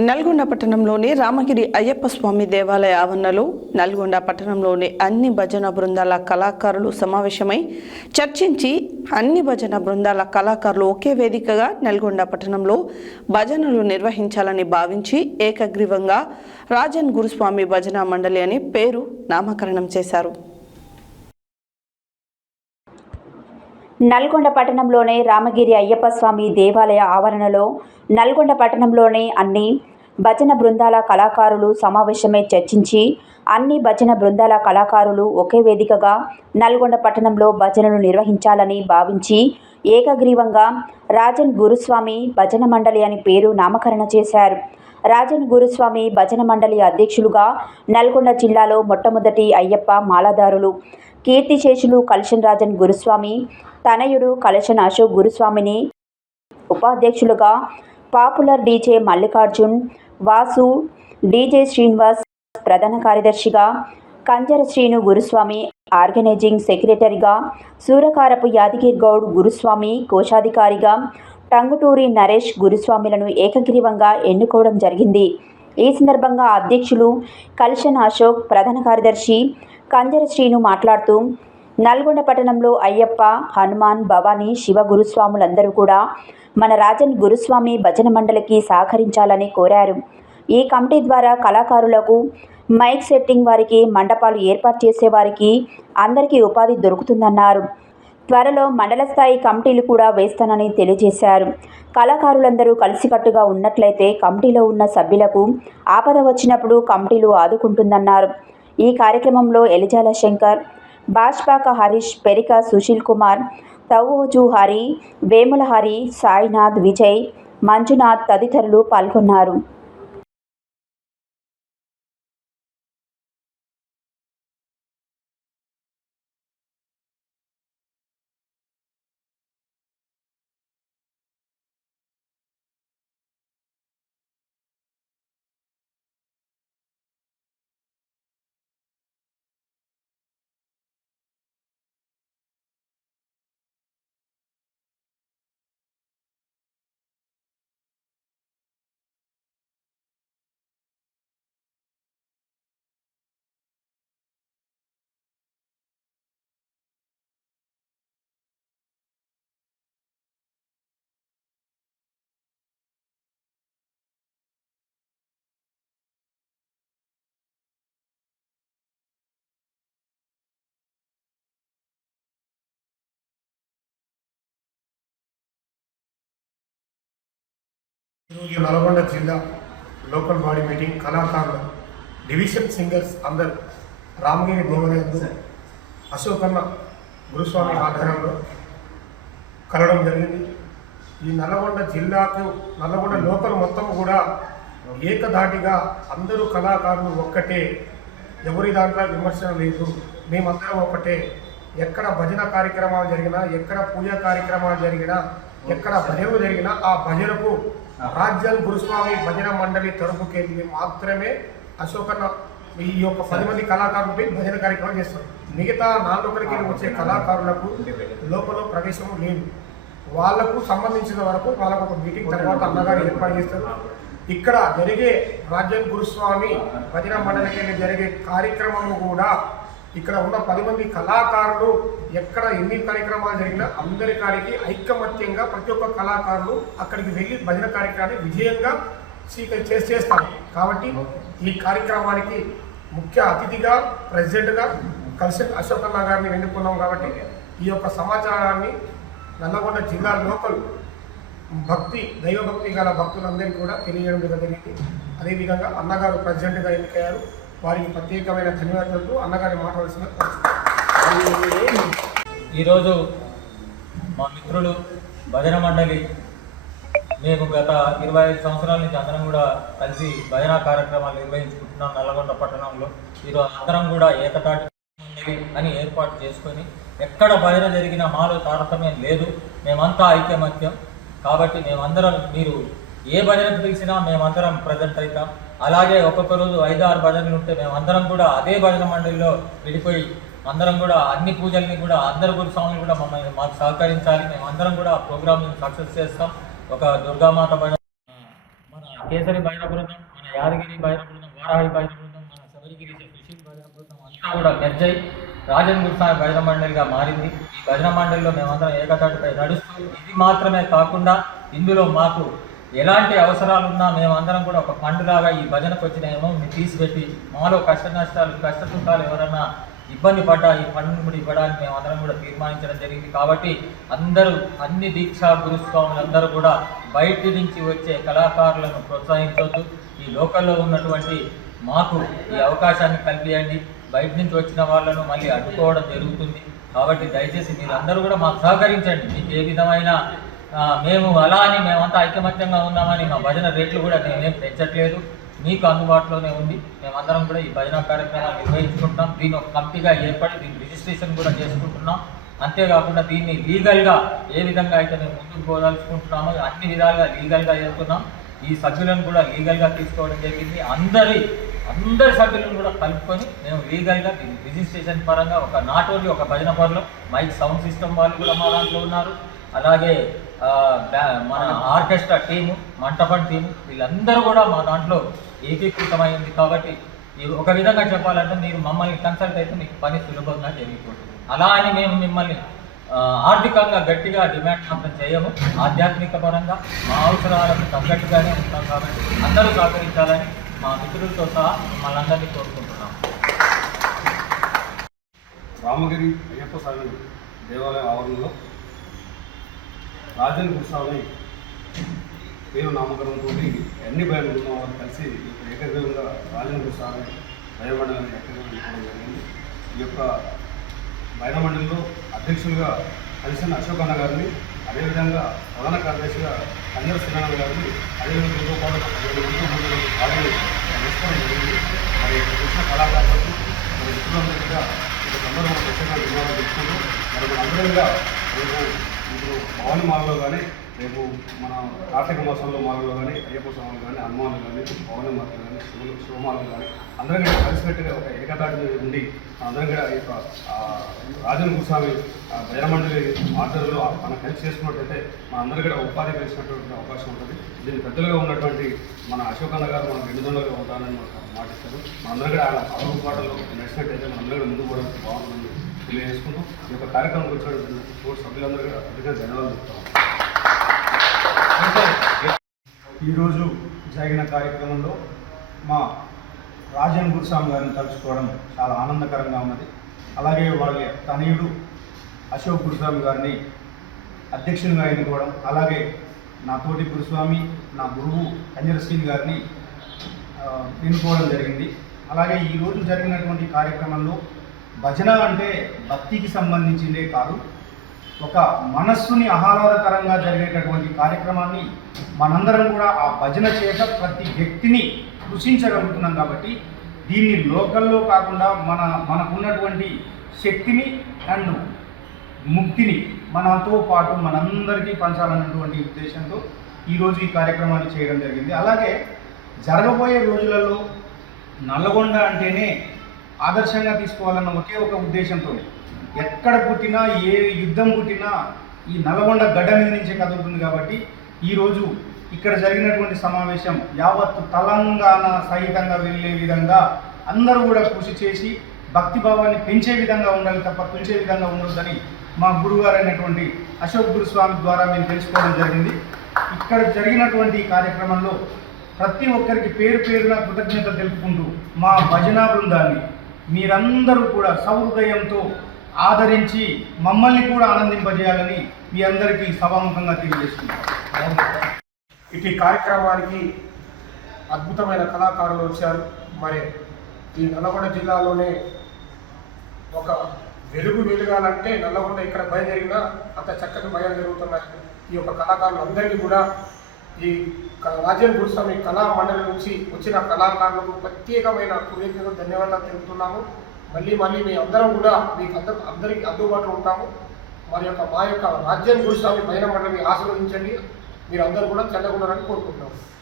నల్గొండ పట్టణంలోని రామగిరి అయ్యప్ప స్వామి దేవాలయ ఆవరణలో నల్గొండ పట్టణంలోని అన్ని భజన బృందాల కళాకారులు సమావేశమై చర్చించి అన్ని భజన బృందాల కళాకారులు ఒకే వేదికగా నల్గొండ పట్టణంలో భజనలు నిర్వహించాలని భావించి ఏకగ్రీవంగా రాజన్ గురుస్వామి భజన మండలి అని పేరు నామకరణం చేశారు. నల్గొండ పట్టణంలోని రామగిరి అయ్యప్ప స్వామి దేవాలయ ఆవరణలో నల్గొండ పట్టణంలోని అన్ని భజన బృందాల కళాకారులు సమావేశమై చర్చించి అన్ని భజన బృందాల కళాకారులు ఒకే వేదికగా నల్గొండ పట్టణంలో భజనలు నిర్వహించాలని భావించి ఏకగ్రీవంగా రాజన్ గురుస్వామి భజన మండలి అని పేరు నామకరణ చేశారు. రాజన్ గురుస్వామి భజన మండలి అధ్యక్షులుగా నల్గొండ జిల్లాలో మొట్టమొదటి అయ్యప్ప మాలాదారులు కీర్తిశేషులు కలశన్ రాజన్ గురుస్వామి తనయుడు కలశన్ అశోక్ గురుస్వామిని ఉపాధ్యక్షులుగా popular DJ Mallikarjun Vasu DJ Srinivas ప్రధాన కార్యదర్శిగా కంజర శ్రీను గురుస్వామి ఆర్గనైజింగ్ సెక్రటరీగా సూరకారపు యాదగిరి గౌడ్ గురుస్వామి కోశాధికారిగా టంగుటూరి నరేష్ గురుస్వామిలను ఏకగ్రీవంగా ఎన్నుకోవడం జరిగింది. ఈ సందర్భంగా అధ్యక్షులు కల్షన్ అశోక్ ప్రధాన కార్యదర్శి కంజర శ్రీను మాట్లాడుతూ నల్గొండ పట్టణంలో అయ్యప్ప హనుమాన్ భవానీ శివ గురుస్వాములందరూ కూడా మన రాజన్ గురుస్వామి భజన మండలికి సహకరించాలని కోరారు. ఈ కమిటీ ద్వారా కళాకారులకు మైక్ సెట్టింగ్ వారికి మండపాలు ఏర్పాటు చేసేవారికి అందరికీ ఉపాధి దొరుకుతుందన్నారు. త్వరలో మండల స్థాయి కమిటీలు కూడా వేస్తానని తెలియజేశారు. కళాకారులందరూ కలిసికట్టుగా ఉన్నట్లయితే కమిటీలో ఉన్న సభ్యులకు ఆపద వచ్చినప్పుడు కమిటీలు ఆదుకుంటుందన్నారు. ఈ కార్యక్రమంలో ఎలిజాల శంకర్ భాష్పాక హరీష్ పెరిక సుశీల్ కుమార్ తవ్వోజు హరి వేములహరి సాయినాథ్ విజయ్ మంజునాథ్ తదితరులు పాల్గొన్నారు. ఈరోజు నల్గొండ జిల్లా లోకల్ బాడీ మీటింగ్ కళాకారులు డివిజన్ సింగర్స్ అందరు రామగిరి దేవాలయంలో అశోకన్న గురుస్వామి ఆధ్వర్యంలో కలవడం జరిగింది. ఈ నల్లగొండ జిల్లాకు నల్లగొండ లోకల్ మొత్తం కూడా ఏకధాటిగా అందరూ కళాకారులు ఒక్కటే ఎవరి దాంట్లో విమర్శన లేదు. మేమందరం ఒకటే ఎక్కడ భజన కార్యక్రమాలు జరిగినా ఎక్కడ పూజా కార్యక్రమాలు జరిగినా ఎక్కడ భజనలు జరిగినా ఆ భజనకు రాజ్యాల్ గురుస్వామి భజన మండలి తరపుకెళ్ళి మాత్రమే అశోకన్న ఈ యొక్క పది మంది కళాకారులపై భజన కార్యక్రమం చేస్తారు. మిగతా నాలుగురికి వచ్చే కళాకారులకు లోపల ప్రవేశం లేదు. వాళ్ళకు సంబంధించిన వరకు వాళ్ళకు ఒక మీటింగ్ తర్వాత అన్నగారు ఏర్పాటు చేస్తారు. ఇక్కడ జరిగే రాజ్యం గురుస్వామి భజన మండలికి జరిగే కార్యక్రమము కూడా ఇక్కడ ఉన్న పది మంది కళాకారులు ఎక్కడ ఎన్ని కార్యక్రమాలు జరిగినా అందరి కాడికి ఐకమత్యంగా ప్రతి ఒక్క కళాకారులు అక్కడికి వెళ్ళి భజన కార్యక్రమాన్ని విజయంగా స్వీకరి చేస్తారు. కాబట్టి ఈ కార్యక్రమానికి ముఖ్య అతిథిగా ప్రెసిడెంట్గా కలిసి అశోకన్న గారిని ఎన్నుకున్నాం కాబట్టి ఈ యొక్క సమాచారాన్ని నల్లగొండ జిల్లా లోకల్ భక్తి దైవభక్తి గల భక్తులందరికీ కూడా తెలియజేయడం జరిగింది. అదేవిధంగా అన్నగారు ప్రెసిడెంట్గా ఎన్నికయ్యారు. వారికి ప్రత్యేకమైన ధన్యవాదాలు. అన్నగారి మాట్లాడాల్సిన ఈరోజు మా మిత్రులు భజన మండలి మేము గత ఇరవై ఐదు సంవత్సరాల నుంచి అందరం కూడా కలిసి భజన కార్యక్రమాలు నిర్వహించుకుంటున్నాం నల్గొండ పట్టణంలో. ఈరోజు అందరం కూడా ఏకతాటి అని ఏర్పాటు చేసుకొని ఎక్కడ భజన జరిగినా మాలో తారతమ్యం లేదు. మేమంతా ఐక్యమత్యం కాబట్టి మేమందరం మీరు ఏ భజన పిలిచినా మేమందరం ప్రజెంట్ అవుతాం. అలాగే ఒక్కొక్క రోజు ఐదు ఆరు భజనలు ఉంటే మేము అందరం కూడా అదే భజన మండలిలో విడిపోయి అందరం కూడా అన్ని పూజల్ని కూడా అందరు గురు స్వాములు కూడా మమ్మల్ని మాకు సహకరించాలి. మేము అందరం కూడా ప్రోగ్రామ్ సక్సెస్ చేస్తాం. ఒక దుర్గామాత భజన మన కేసరి భైరవ బృందం మన యాదగిరి భైరవ బృందం వారాహి భైరవ బృందం మన శబరిగిరి ఫిషింగ్ భైరవ బృందం అంతా కూడా మెర్జ్ రాజన్ గురుస్వామి భజన మండలిగా మారింది. ఈ భజన మండలిలో మేమందరం ఏకతాటిపై నడుస్తూ ఇది మాత్రమే కాకుండా ఇందులో మాకు ఎలాంటి అవసరాలున్నా మేమందరం కూడా ఒక పండులాగా ఈ భజనకు వచ్చిన మీరు తీసిపెట్టి మాలో కష్ట నష్టాలు కష్ట సుఖాలు ఎవరన్నా ఇబ్బంది పడ్డా ఈ ఫండ్ను కూడా ఇవ్వడానికి మేమందరం కూడా తీర్మానించడం జరిగింది. కాబట్టి అందరూ అన్ని దీక్షా గురుస్వాములందరూ కూడా బయటి నుంచి వచ్చే కళాకారులను ప్రోత్సహించవద్దు ఈ లోకల్లో ఉన్నటువంటి మాకు ఈ అవకాశాన్ని కల్పించండి బయట నుంచి వచ్చిన వాళ్ళను మళ్ళీ అడ్డుకోవడం జరుగుతుంది. కాబట్టి దయచేసి మీరందరూ కూడా మాకు సహకరించండి. మీకు ఏ విధమైన మేము అలా అని మేమంతా ఐకమత్యంగా ఉన్నామని మా భజన రేట్లు కూడా మేమేం పెంచట్లేదు. మీకు అందుబాటులోనే ఉంది. మేమందరం కూడా ఈ భజన కార్యక్రమాలు నిర్వహించుకుంటున్నాం. దీన్ని ఒక కమిటీగా ఏర్పడి దీని రిజిస్ట్రేషన్ కూడా చేసుకుంటున్నాం. అంతేకాకుండా దీన్ని లీగల్గా ఏ విధంగా అయితే మేము ముందుకు పోదాల్చుకుంటున్నామో అన్ని విధాలుగా లీగల్గా చేస్తున్నాం ఈ సభ్యులను కూడా లీగల్గా తీసుకోవడం జరిగింది. అందరి అందరి సభ్యులను కూడా కలుపుకొని మేము లీగల్గా దీన్ని రిజిస్ట్రేషన్ పరంగా ఒక నాట్ ఓన్లీ ఒక భజన పనులు మైక్ సౌండ్ సిస్టమ్ వాళ్ళు కూడా మా దాంట్లో ఉన్నారు. అలాగే మన ఆర్కెస్ట్రా టీము మంటపం టీము వీళ్ళందరూ కూడా మా దాంట్లో ఏకీకృతమైంది కాబట్టి ఒక విధంగా చెప్పాలంటే మీరు మమ్మల్ని కన్సల్ట్ అయితే మీకు పని సులభంగా జరిగిపోతుంది. అలా అని మేము మిమ్మల్ని ఆర్థికంగా గట్టిగా డిమాండ్ మాత్రం చేయము. ఆధ్యాత్మిక పరంగా మా అవసరాలకు తగ్గట్టుగానే ఉంటాం కాబట్టి అందరూ సహకరించాలని మా మిత్రులతో సహా మిమ్మల్ని అందరినీ కోరుకుంటున్నాం. రామగిరి అయ్యప్ప స్వామి దేవాలయ ఆవరణలో రాజన్ గురుస్వామి పేరు నామకరణంతో అన్ని భయాలు ఉన్న వారు కలిసి ఏకగ్రీవంగా రాజన్ గురుస్వామి భయమండలాన్ని ఏకగ్రీవం చేసుకోవడం జరిగింది. ఈ యొక్క భైరమండలిలో అధ్యక్షులుగా కలిసిన అశోక్ అన్న గారిని అదేవిధంగా ప్రధాన కార్యదర్శిగా కంజర శ్రీనాథ్ గారిని అదేవిధంగా ఇంకో పాటు వారిని తీసుకోవడం జరిగింది. మరి కృష్ణ కళాకారులకు మరి మిత్రులందరికీ కూడా ఈ సందర్భంగా ప్రత్యేకంగా ధన్యవాదాలు తెలుసుకుంటూ మరి మన అందరంగా రేపు ఇప్పుడు భవాని మాలలో కానీ రేపు మన కార్తీక మాసంలో మాలలో కానీ అయ్యప్ప స్వాములు కానీ హనుమానులు కానీ భవాని మాతలు కానీ శివులు శివమాలు కానీ అందరం కూడా కలిసిపెట్టుగా ఒక ఏకతాటి మీద ఉండి అందరం కూడా ఈ యొక్క రాజన్ గుస్వామి భజన మండలి ఆర్డర్లో మనం హెల్ప్ చేసుకున్నట్టయితే మన అందరూ కూడా ఉపాధి కలిసినటువంటి అవకాశం ఉంటుంది. దీని పెద్దలుగా ఉన్నటువంటి మన అశోకన్న అన్న గారు మనం వెన్నుదన్నులుగా ఉంటానని మనకు మాటిస్తారు మనందరూ కూడా ఆయన అవగాహనలో నడిచినట్టయితే మనందరూ కూడా ముందు కూడా బాగుంటుందని తెలియజేసుకుంటూ ఈ యొక్క కార్యక్రమం వచ్చినటువంటి తోటి సభ్యులందరూ కూడా అధికంగా ధన్యవాదాలు చెప్తాం ఈరోజు జరిగిన కార్యక్రమంలో మా రాజన్ గురుస్వామి గారిని తలుచుకోవడం చాలా ఆనందకరంగా ఉన్నది. అలాగే వాళ్ళ తనయుడు అశోక్ గురుస్వామి గారిని అధ్యక్షునిగా ఎన్నుకోవడం అలాగే నా తోటి గురుస్వామి నా గురువు కంజరశ్రీని గారిని ఎన్నుకోవడం జరిగింది. అలాగే ఈరోజు జరిగినటువంటి కార్యక్రమంలో భజన అంటే భక్తికి సంబంధించిందే కాదు. ఒక మనస్సుని ఆహ్లాదకరంగా జరిగేటటువంటి కార్యక్రమాన్ని మనందరం కూడా ఆ భజన చేత ప్రతి వ్యక్తిని కృషించగలుగుతున్నాం కాబట్టి దీన్ని లోకల్లో కాకుండా మన మనకున్నటువంటి శక్తిని అండ్ ముక్తిని మనతో పాటు మనందరికీ పంచాలన్నటువంటి ఉద్దేశంతో ఈరోజు ఈ కార్యక్రమాన్ని చేయడం జరిగింది. అలాగే జరగబోయే రోజులలో నల్లగొండ అంటేనే ఆదర్శంగా తీసుకోవాలన్న ఒకే ఒక ఉద్దేశంతో ఎక్కడ పుట్టినా ఏ యుద్ధం పుట్టినా ఈ నల్గొండ గడ్డ మీద నుంచే కదులుతుంది కాబట్టి ఈరోజు ఇక్కడ జరిగినటువంటి సమావేశం యావత్ తెలంగాణ సహితంగా వెళ్ళే విధంగా అందరూ కూడా కృషి చేసి భక్తి భావాన్ని పెంచే విధంగా ఉండాలి తప్ప పెంచే విధంగా ఉండొద్దని మా గురుగారు అయినటువంటి అశోక్ గురుస్వామి ద్వారా మేము తెలుసుకోవడం జరిగింది. ఇక్కడ జరిగినటువంటి కార్యక్రమంలో ప్రతి ఒక్కరికి పేరు పేరున కృతజ్ఞత తెలుపుకుంటూ మా భజనా బృందాన్ని మీరందరూ కూడా సౌహృదయంతో ఆదరించి మమ్మల్ని కూడా ఆనందింపజేయాలని మీ అందరికీ సభాముఖంగా తెలియజేస్తున్నాను. ఇటు కార్యక్రమానికి అద్భుతమైన కళాకారులు వచ్చారు. మరి ఈ నల్లగొండ జిల్లాలోనే ఒక వెలుగు వెలుగాలంటే నల్లగొండ ఇక్కడ భయం జరిగినా అంత చక్కటి భయం జరుగుతున్నాయి ఈ యొక్క కళాకారులు అందరికీ కూడా ఈ క- రాజేంద్ర గురుస్వామి కళా మండలి నుంచి వచ్చిన కళాకారులకు ప్రత్యేకమైన కృతజ్ఞత ధన్యవాదాలు తెలుపుతున్నాము. మళ్ళీ మళ్ళీ మీ అందరం కూడా మీకు అందరు అందరికీ అందుబాటులో ఉంటాము. మరి యొక్క మా యొక్క రాజ్యం గురుస్వామి పైన మండలిని ఆశీర్వదించండి. మీరు అందరూ కూడా చల్లగుండాలని కోరుకుంటున్నాము.